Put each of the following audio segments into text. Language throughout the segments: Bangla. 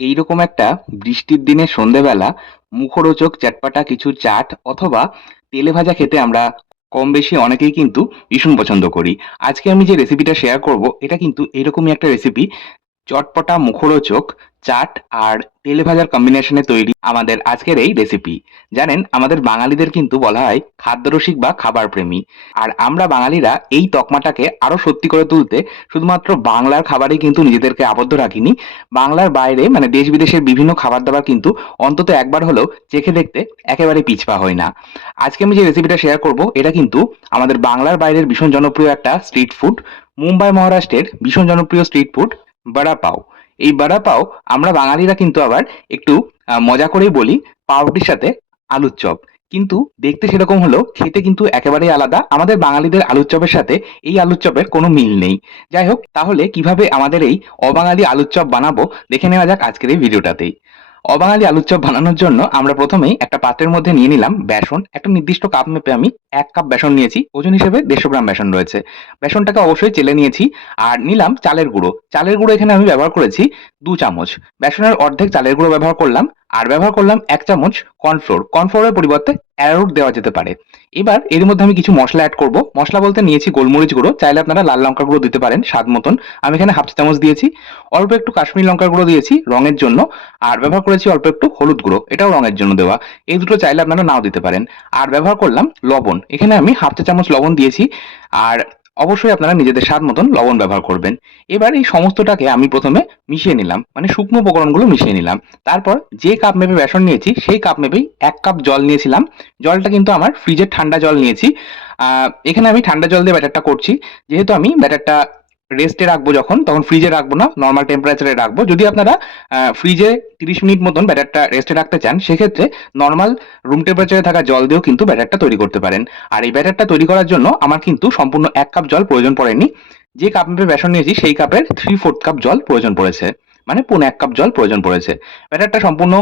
এইরকম একটা বৃষ্টির দিনে সন্ধেবেলা মুখরোচক চ্যাটপাটা, কিছু চাট অথবা তেলে ভাজা খেতে আমরা কম বেশি অনেকেই কিন্তু ভীষণ পছন্দ করি। আজকে আমি যে রেসিপিটা শেয়ার করব, এটা কিন্তু এরকমই একটা রেসিপি চটপটা মুখরোচক, চাট আর তেলে ভাজার কম্বিনেশনে তৈরি আমাদের আজকের এই রেসিপি জানেন, আমাদের বাঙালিদের কিন্তু বলা হয় খাদ্যরসিক বা খাবার প্রেমী। আর আমরা বাঙালিরা এই তকমাটাকে আরও সত্যি করে তুলতে শুধুমাত্র বাংলার খাবারই কিন্তু নিজেদেরকে আবদ্ধ রাখিনি। বাংলার বাইরে মানে দেশ বিদেশের বিভিন্ন খাবার দাবার কিন্তু অন্তত একবার হলেও চেখে দেখতে একেবারে পিছপা হয় না। আজকে আমি যে রেসিপিটা শেয়ার করব, এটা কিন্তু আমাদের বাংলার বাইরের ভীষণ জনপ্রিয় একটা স্ট্রিট ফুড মুম্বাই মহারাষ্ট্রের ভীষণ জনপ্রিয় স্ট্রিট ফুড বড়া পাও। এই বড়া পাও আমরা বাঙালিরা কিন্তু আবার একটু মজা করেই বলি পাউরুটির সাথে আলুর চপ। কিন্তু দেখতে সেরকম হলেও খেতে কিন্তু একেবারেই আলাদা। আমাদের বাঙালিদের আলুর চপের সাথে এই আলুর চপের কোনো মিল নেই। যাই হোক, তাহলে কীভাবে আমাদের এই অবাঙালি আলুর চপ বানাবো, দেখে নেওয়া যাক আজকের এই ভিডিওটাতেই। অবাঙালি আলুর চপ বানানোর জন্য আমরা প্রথমেই একটা পাত্রের মধ্যে নিয়ে নিলাম বেসন। একটা নির্দিষ্ট কাপ মেপে আমি এক কাপ বেসন নিয়েছি। ওজন হিসেবে দেড়শো গ্রাম বেসন রয়েছে। বেসনটাকে অবশ্যই চেলে নিয়েছি আর নিলাম চালের গুঁড়ো। চালের গুঁড়ো এখানে আমি ব্যবহার করেছি দু চামচ। বেসনের অর্ধেক চালের গুঁড়ো ব্যবহার করলাম। আর ব্যবহার করলাম এক চামচ কর্নফ্লোর। কর্নফ্লোরের পরিবর্তে অ্যারোট দেওয়া যেতে পারে। এবার এর মধ্যে আমি কিছু মশলা অ্যাড করব। মশলা বলতে নিয়েছি গোলমরিচ গুঁড়ো। চাইলে আপনারা লাল লঙ্কা গুঁড়ো দিতে পারেন স্বাদ মতন। আমি এখানে হাফ চামচ দিয়েছি। অল্প একটু কাশ্মীরি লঙ্কা গুঁড়ো দিয়েছি রঙের জন্য। আর ব্যবহার করেছি অল্প একটু হলুদ গুঁড়ো। এটাও রঙের জন্য দেওয়া। এই দুটো চাইলে আপনারা নাও দিতে পারেন। আর ব্যবহার করলাম লবণ। এখানে আমি হাফ চা চামচ লবণ দিয়েছি। আর অবশ্যই আপনারা নিজেদের স্বাদ মতন লবণ ব্যবহার করবেন। এবার এই সমস্তটাকে আমি প্রথমে মিশিয়ে নিলাম মানে শুকনো উপকরণগুলো মিশিয়ে নিলাম। তারপর যে কাপ মেপে বেসন নিয়েছি, সেই কাপ মেপেই এক কাপ জল নিয়েছিলাম। জলটা কিন্তু আমার ফ্রিজের ঠান্ডা জল নিয়েছি। এখানে আমি ঠান্ডা জল দিয়ে ব্যাটারটা করছি। যেহেতু আমি ব্যাটারটা রেস্টে রাখব যখন, তখন ফ্রিজে রাখব না নর্মাল টেম্পারেচারে রাখব। যদি আপনারা ফ্রিজে তিরিশ মিনিট মতন ব্যাটারটা রেস্টে রাখতে চান, সেক্ষেত্রে নর্মাল রুম টেম্পারেচারে থাকা জল দিয়েও কিন্তু ব্যাটারটা তৈরি করতে পারেন। আর এই ব্যাটারটা তৈরি করার জন্য আমার কিন্তু সম্পূর্ণ এক কাপ জল প্রয়োজন পড়েনি। যে কাপ মেপে বেসন নিয়েছি, সেই কাপের থ্রি ফোর্থ কাপ জল প্রয়োজন পড়েছে। মানে পৌনে এক কাপ জল প্রয়োজন পড়েছে। ব্যাটারটা সম্পূর্ণ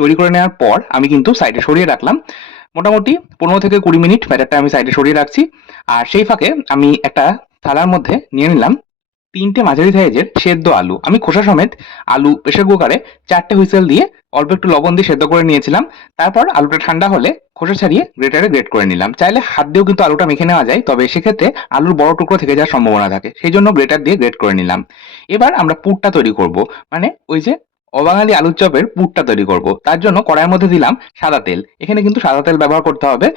তৈরি করে নেওয়ার পর আমি কিন্তু সাইডে সরিয়ে রাখলাম। মোটামুটি পনেরো থেকে কুড়ি মিনিট ব্যাটারটা আমি সাইডে সরিয়ে রাখছি। আর সেই ফাঁকে আমি একটা থালার মধ্যে নিয়ে নিলাম। তিনটে মাঝারি সাইজের সেদ্ধ আলু। আমি খোসা সমেত আলু প্রেশার কুকারে চারটে হুইসেল দিয়ে অল্প একটু লবণ দিয়ে সেদ্ধ করে নিয়েছিলাম। তারপর আলুটা ঠান্ডা হলে খোসা ছাড়িয়ে গ্রেটারে গ্রেট করে নিলাম। চাইলে হাত দিয়েও কিন্তু আলুটা মেখে নেওয়া যায়, তবে সেক্ষেত্রে আলুর বড় টুকরো থেকে যাওয়ার সম্ভাবনা থাকে। সেই জন্য গ্রেটার দিয়ে গ্রেট করে নিলাম। এবার আমরা পুরটা তৈরি করব। মানে ওই যে অবাঙালি আলুর চপের পুরটা তৈরি করব। তার জন্য কড়াইয়ের মধ্যে দিলাম সাদা তেল। এখানে কিন্তু সাদা তেল ব্যবহার করতে হবে।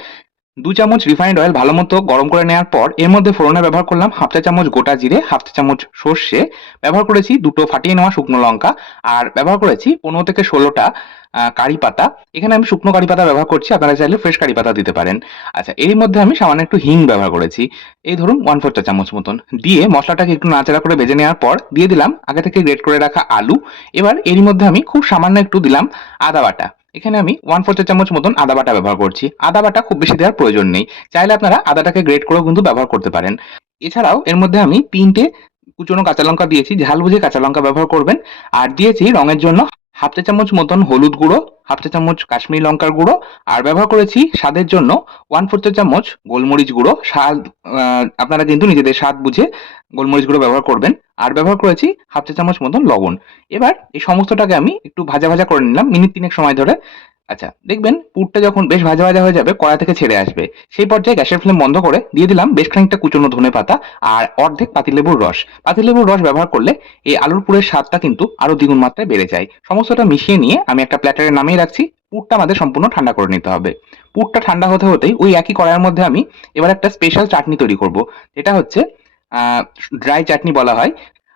দু চামচ রিফাইন্ড অয়েল ভালো মতো গরম করে নেওয়ার পর এর মধ্যে ফোড়নে ব্যবহার করলাম হাফ চা চামচ গোটা জিরে, হাফ চা চামচ সর্ষে। ব্যবহার করেছি দুটো ফাটিয়ে নেওয়া শুকনো লঙ্কা আর ব্যবহার করেছি পনেরো থেকে ষোলোটা কারি পাতা। এখানে আমি শুকনো কারি পাতা ব্যবহার করছি, আপনারা চাইলে ফ্রেশ কারি পাতা দিতে পারেন। আচ্ছা এর মধ্যে আমি সামান্য একটু হিং ব্যবহার করেছি। এই ধরুন ওয়ান ফোর চা চামচ মতন। দিয়ে মশলাটাকে একটু নাড়াচাড়া করে ভেজে নেওয়ার পর দিয়ে দিলাম আগে থেকে গ্রেট করে রাখা আলু। এবার এরই মধ্যে আমি খুব সামান্য একটু দিলাম আদা বাটা। এখানে আমি ওয়ান ফোর চামচ মতন আদা বাটা ব্যবহার করছি। আদা বাটা খুব বেশি দেওয়ার প্রয়োজন নেই। চাইলে আপনারা আদাটাকে গ্রেট করেও কিন্তু ব্যবহার করতে পারেন। এছাড়াও এর মধ্যে আমি তিনটে কুচনো কাঁচা লঙ্কা দিয়েছি। ঝাল বুঝে কাঁচা লঙ্কা ব্যবহার করবেন। আর দিয়েছি রঙের জন্য হাফ চা চামচ মতন হলুদ গুঁড়ো, হাফ চা চামচ কাশ্মীরি লঙ্কার গুঁড়ো, আর ব্যবহার করেছি স্বাদের জন্য ওয়ান ফোর চা চামচ গোলমরিচ গুঁড়ো। স্বাদ আপনারা কিন্তু নিজেদের স্বাদ বুঝে গোলমরিচ গুঁড়ো ব্যবহার করবেন। আর ব্যবহার করেছি হাফ চা চামচ মতন লবণ। এবার এই সমস্তটাকে আমি একটু ভাজা ভাজা করে নিলাম, মিনিট তিনেক সময় ধরে। আচ্ছা দেখবেন পুরটা যখন বেশ ভাজা ভাজা হয়ে যাবে, কড়া থেকে ছেড়ে আসবে। সেই পর্যায়ে গ্যাসের ফ্লেম বন্ধ করে দিয়ে দিলাম বেশ খানিকটা কুচনো ধনে পাতা আর অর্ধেক পাতিলেবুর রস। পাতিলেবুর রস ব্যবহার করলে এই আলুর পুরের স্বাদটা কিন্তু আরও দ্বিগুণ মাত্রায় বেড়ে যায়। সমস্তটা মিশিয়ে নিয়ে আমি একটা প্ল্যাটারে নামিয়ে রাখছি। পুরটা আমাদের সম্পূর্ণ ঠান্ডা করে নিতে হবে। পুরটা ঠান্ডা হতে হতেই ওই একই কড়াইয়ের মধ্যে আমি এবার একটা স্পেশাল চাটনি তৈরি করব। যেটা হচ্ছে ড্রাই চাটনি বলা হয়।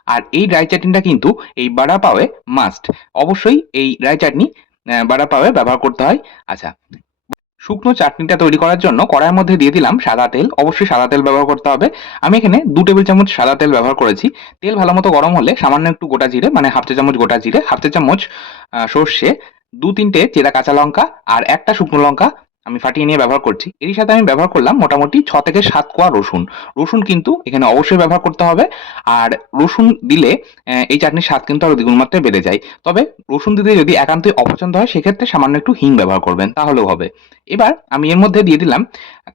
আর এই ড্রাই চাটনিটা কিন্তু এই বাড়া পাওয়ে মাস্ট অবশ্যই এই ড্রাই চাটনি বাড়া পাওয়ে ব্যবহার করতে হয়। আচ্ছা শুকনো চাটনিটা তৈরি করার জন্য কড়াইয়ের মধ্যে দিয়ে দিলাম সাদা তেল। অবশ্যই সাদা তেল ব্যবহার করতে হবে। আমি এখানে দু টেবিল চামচ সাদা তেল ব্যবহার করেছি। তেল ভালো মতো গরম হলে সামান্য একটু গোটা জিরে মানে হাফ চা চামচ গোটা জিরে, হাফ চা চামচ সর্ষে, দু তিনটে চেরা কাঁচা লঙ্কা আর একটা শুকনো লঙ্কা আমি ফাটিয়ে নিয়ে ব্যবহার করছি। এর সাথে আমি ব্যবহার করলাম মোটামুটি ছ থেকে সাত কোয়া রসুন। রসুন কিন্তু এখানে অবশ্যই ব্যবহার করতে হবে। আর রসুন দিলে এই চাটনির স্বাদ কিন্তু আরও দ্বিগুণ মাত্রায় বেড়ে যায়। তবে রসুন দিতে যদি একান্তই অপছন্দ হয়, সেক্ষেত্রে সামান্য একটু হিং ব্যবহার করবেন, তাহলেও হবে। এবার আমি এর মধ্যে দিয়ে দিলাম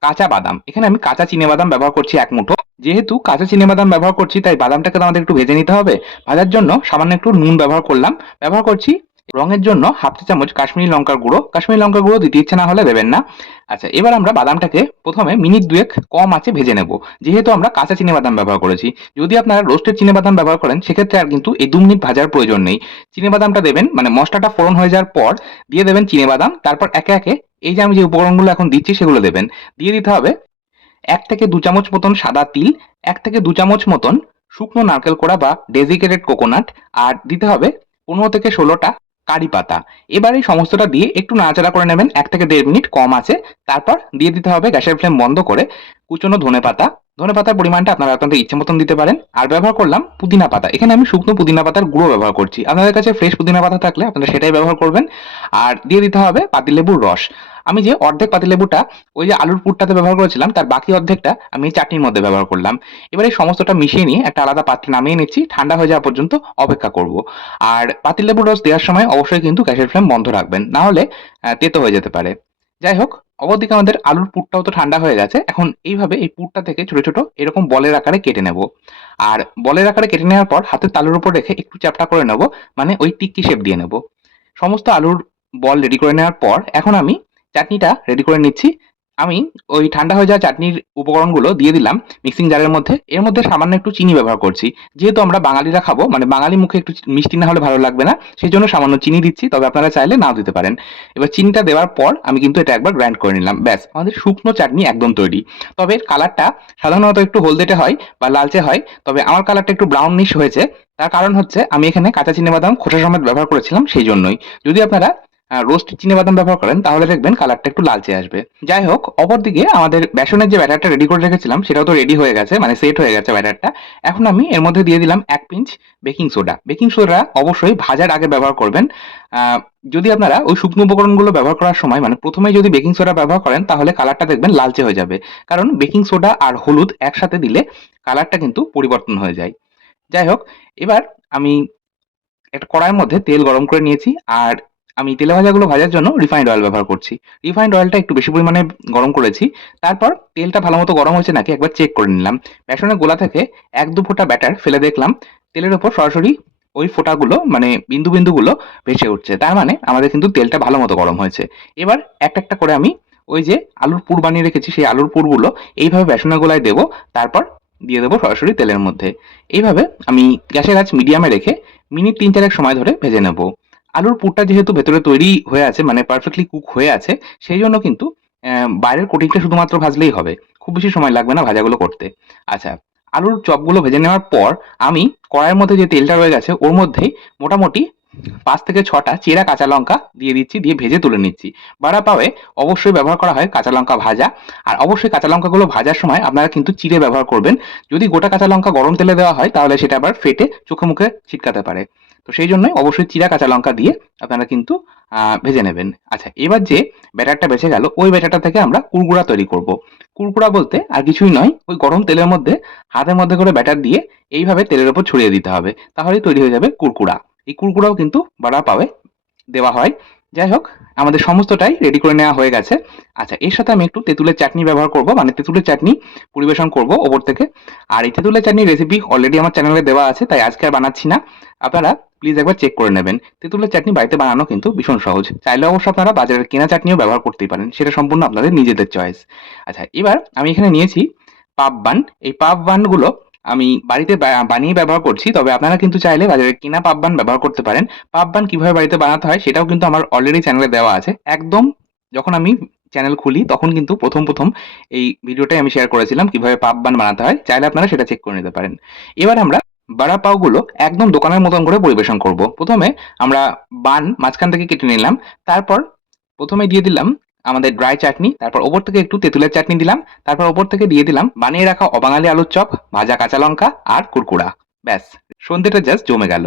কাঁচা বাদাম। এখানে আমি কাঁচা চিনে বাদাম ব্যবহার করছি এক মুঠো। যেহেতু কাঁচা চিনে বাদাম ব্যবহার করছি, তাই বাদামটাকে তো আমাদের একটু ভেজে নিতে হবে। ভাজার জন্য সামান্য একটু নুন ব্যবহার করলাম। ব্যবহার করছি রঙের জন্য হাফ চা চামচ কাশ্মীরি লঙ্কার গুঁড়ো। কাশ্মীরি লঙ্কার গুঁড়ো দিতে ইচ্ছে না হলে দেবেন না। আচ্ছা এবার আমরা বাদামটাকে প্রথমে মিনিট দুয়েক কম আছে ভেজে নেব। যেহেতু আমরা কাঁচা বাদাম ব্যবহার করেছি, যদি আপনারা রোস্টেড বাদাম ব্যবহার করেন, সেক্ষেত্রে আর কিন্তু এই দু মিনিট ভাজার প্রয়োজন নেই। বাদামটা দেবেন মানে মশলাটা ফোড়ন হয়ে যাওয়ার পর দিয়ে দেবেন বাদাম, তারপর একে একে এই যে আমি যে উপকরণগুলো এখন দিচ্ছি সেগুলো দেবেন। দিয়ে দিতে হবে এক থেকে দু চামচ মতন সাদা তিল, এক থেকে দু চামচ মতন শুকনো নারকেল কোড়া বা ডেজিকেটেড কোকোনাট আর দিতে হবে পনেরো থেকে ষোলোটা কারি পাতা। এবার এই সমস্তটা দিয়ে একটু নাড়াচাড়া করে নেবেন। এক থেকে দেড় মিনিট কম আছে। তারপর দিয়ে দিতে হবে গ্যাসের ফ্লেম বন্ধ করে কুচনো ধনে পাতা। ধনে পাতার পরিমাণটা আপনারা আপনাদের ইচ্ছে মতন দিতে পারেন। আর ব্যবহার করলাম পুদিনা পাতা। এখানে আমি শুকনো পুদিনা পাতার গুঁড়ো ব্যবহার করছি। আপনাদের কাছে ফ্রেশ পুদিনা পাতা থাকলে আপনারা সেটাই ব্যবহার করবেন। আর দিয়ে দিতে হবে পাতিলেবুর রস। আমি যে অর্ধেক পাতিলেবুটা ওই যে আলুর পুরটাতে ব্যবহার করেছিলাম, তার বাকি অর্ধেকটা আমি চাটনির মধ্যে ব্যবহার করলাম। এবার এই সমস্তটা মিশিয়ে নিয়ে একটা আলাদা পাত্রে নামিয়ে নিচ্ছি, ঠান্ডা হয়ে যাওয়া পর্যন্ত অপেক্ষা করব। আর পাতিলেবুর রস দেওয়ার সময় অবশ্যই কিন্তু গ্যাসের ফ্লেম বন্ধ রাখবেন, না হলে তেতো হয়ে যেতে পারে। যাই হোক, অপরদিকে আমাদের আলুর পুরটাও তো ঠান্ডা হয়ে গেছে, এখন এইভাবে এই পুরটা থেকে ছোট ছোট এরকম বলের আকারে কেটে নেব। আর বলের আকারে কেটে নেওয়ার পর হাতের তালুর উপর রেখে একটু চ্যাপটা করে নেব মানে ওই টিক্কি শেপ দিয়ে নেব। সমস্ত আলুর বল রেডি করে নেওয়ার পর, এখন আমি চাটনিটা রেডি করে নিচ্ছি। আমি ওই ঠান্ডা হয়ে যাওয়া চাটনির উপকরণগুলো দিয়ে দিলাম মিক্সিং জারের মধ্যে। এর মধ্যে সামান্য একটু চিনি ব্যবহার করছি। যেহেতু আমরা বাঙালিরা খাব মানে বাঙালি মুখে একটু মিষ্টি না হলে ভালো লাগবে না সেই জন্য সামান্য চিনি দিচ্ছি, তবে আপনারা চাইলে নাও দিতে পারেন। এবার চিনিটা দেওয়ার পর আমি কিন্তু এটা একবার গ্রাইন্ড করে নিলাম, ব্যাস। আমাদের শুকনো চাটনি একদম তৈরি। তবে এর কালারটা সাধারণত একটু হলদেটে হয় বা লালচে হয়, তবে আমার কালারটা একটু ব্রাউনিশ হয়েছে। তার কারণ হচ্ছে আমি এখানে কাঁচা চিনি বাদাম খোসা সমেত ব্যবহার করেছিলাম, সেই জন্যই। যদি আপনারা রোস্ট চিনে বাদাম ব্যবহার করেন, তাহলে দেখবেন কালারটা একটু লালচে আসবে। যাই হোক অপরদিকে আমাদের বেসনের যে ব্যাটারটা রেডি করে রেখেছিলাম, সেটাও তো রেডি হয়ে গেছে মানে সেট হয়ে গেছে ব্যাটারটা এখন আমি এর মধ্যে দিয়ে দিলাম এক pinch baking soda baking soda অবশ্যই ভাজার আগে ব্যবহার করবেন। যদি আপনারা ওই শুকনো উপকরণগুলো ব্যবহার করার সময় মানে প্রথমে যদি বেকিং সোডা ব্যবহার করেন, তাহলে কালারটা দেখবেন লালচে হয়ে যাবে। কারণ বেকিং সোডা আর হলুদ একসাথে দিলে কালারটা কিন্তু পরিবর্তন হয়ে যায়। যাই হোক এবার আমি একটা কড়াইয়ের মধ্যে তেল গরম করে নিয়েছি, আর আমি তেলে ভাজাগুলো ভাজার জন্য রিফাইন্ড অয়েল ব্যবহার করছি। রিফাইন্ড অয়েলটা একটু বেশি পরিমাণে গরম করেছি। তারপর তেলটা ভালো মতো গরম হয়েছে নাকি একবার চেক করে নিলাম। বেসনের গোলা থেকে এক দু ফোঁটা ব্যাটার ফেলে দেখলাম। তেলের ওপর সরাসরি ওই ফোঁটাগুলো মানে বিন্দু বিন্দুগুলো ভেসে উঠছে। তার মানে আমাদের কিন্তু তেলটা ভালো মতো গরম হয়েছে। এবার একটা একটা করে আমি ওই যে আলুর পুর বানিয়ে রেখেছি, সেই আলুর পুরগুলো এইভাবে বেসনের গোলায় দেবো। তারপর দিয়ে দেবো সরাসরি তেলের মধ্যে। এইভাবে আমি গ্যাসের আঁচ মিডিয়ামে রেখে মিনিট তিন চারেক সময় ধরে ভেজে নেব। আলুর পুরটা যেহেতু ভেতরে তৈরি হয়ে আছে মানে পারফেক্টলি কুক হয়ে আছে, সেই জন্য কিন্তু বাইরের কোটিংটা শুধুমাত্র ভাজলেই হবে। খুব বেশি সময় লাগবে না ভাজাগুলো করতে। আচ্ছা আলুর চপগুলো ভেজে নেওয়ার পর আমি কড়াইয়ের মধ্যে যে তেলটা রয়ে গেছে, ওর মধ্যেই মোটামুটি পাঁচ থেকে ছটা চেরা কাঁচা লঙ্কা দিয়ে দিচ্ছি, দিয়ে ভেজে তুলে নিচ্ছি। বাড়া পাওয়ে অবশ্যই ব্যবহার করা হয় কাঁচা লঙ্কা ভাজা। আর অবশ্যই কাঁচা লঙ্কাগুলো ভাজার সময় আপনারা কিন্তু চিড়ে ব্যবহার করবেন। যদি গোটা কাঁচা লঙ্কা গরম তেলে দেওয়া হয়, তাহলে সেটা আবার ফেটে চোখে মুখে ছিটকাতে পারে। তো সেই জন্যই অবশ্যই চিরা কাঁচা লঙ্কা দিয়ে আপনারা কিন্তু ভেজে নেবেন। আচ্ছা এবার যে ব্যাটারটা বেঁচে গেল, ওই ব্যাটারটা থেকে আমরা কুরকুড়া তৈরি করব। কুরকুড়া বলতে আর কিছুই নয়, ওই গরম তেলের মধ্যে, হাতের মধ্যে করে ব্যাটার দিয়ে এইভাবে তেলের ওপর ছড়িয়ে দিতে হবে। তাহলেই তৈরি হয়ে যাবে কুরকুড়া এই কুরকুড়াও কিন্তু বাড়া পাবে দেওয়া হয়। যাই হোক, আমাদের সমস্তটাই রেডি করে নেওয়া হয়ে গেছে। আচ্ছা এর সাথে আমি একটু তেঁতুলের চাটনি ব্যবহার করব মানে তেঁতুলের চাটনি পরিবেশন করব ওপর থেকে। আর এই তেঁতুলের চাটনির রেসিপি অলরেডি আমার চ্যানেলে দেওয়া আছে, তাই আজকে আর বানাচ্ছি না। আপনারা প্লিজ একবার চেক করে নেবেন। তেঁতুলের চাটনি বাড়িতে বানানো কিন্তু ভীষণ সহজ। চাইলে অবশ্য আপনারা বাজারের কেনা চাটনিও ব্যবহার করতেই পারেন, সেটা সম্পূর্ণ আপনাদের নিজেদের চয়েস আচ্ছা এবার আমি এখানে নিয়েছি পাপ বান এই পাপ বানগুলো আমি বাড়িতে বানিয়ে ব্যবহার করছি, তবে আপনারা কিন্তু চাইলে বাজারে কেনা পাপ বান ব্যবহার করতে পারেন। পাপ বান কীভাবে বাড়িতে বানাতে হয় সেটাও কিন্তু আমার অলরেডি চ্যানেলে দেওয়া আছে। একদম যখন আমি চ্যানেল খুলি, তখন কিন্তু প্রথম প্রথম এই ভিডিওটাই আমি শেয়ার করেছিলাম, কীভাবে পাপ বান বানাতে হয়। চাইলে আপনারা সেটা চেক করে নিতে পারেন। এবার আমরা বাড়া পাওগুলো একদম দোকানের মতন করে পরিবেশন করব। প্রথমে আমরা বান মাঝখান থেকে কেটে নিলাম। তারপর প্রথমে দিয়ে দিলাম আমাদের ড্রাই চাটনি তারপর ওপর থেকে একটু তেঁতুলের চাটনি দিলাম, তারপর ওপর থেকে দিয়ে দিলাম বানিয়ে রাখা অবাঙালি আলুর চপ, ভাজা কাঁচা লঙ্কা আর কুরকুড়া ব্যাস, সন্ধ্যেটা জাস্ট জমে গেল।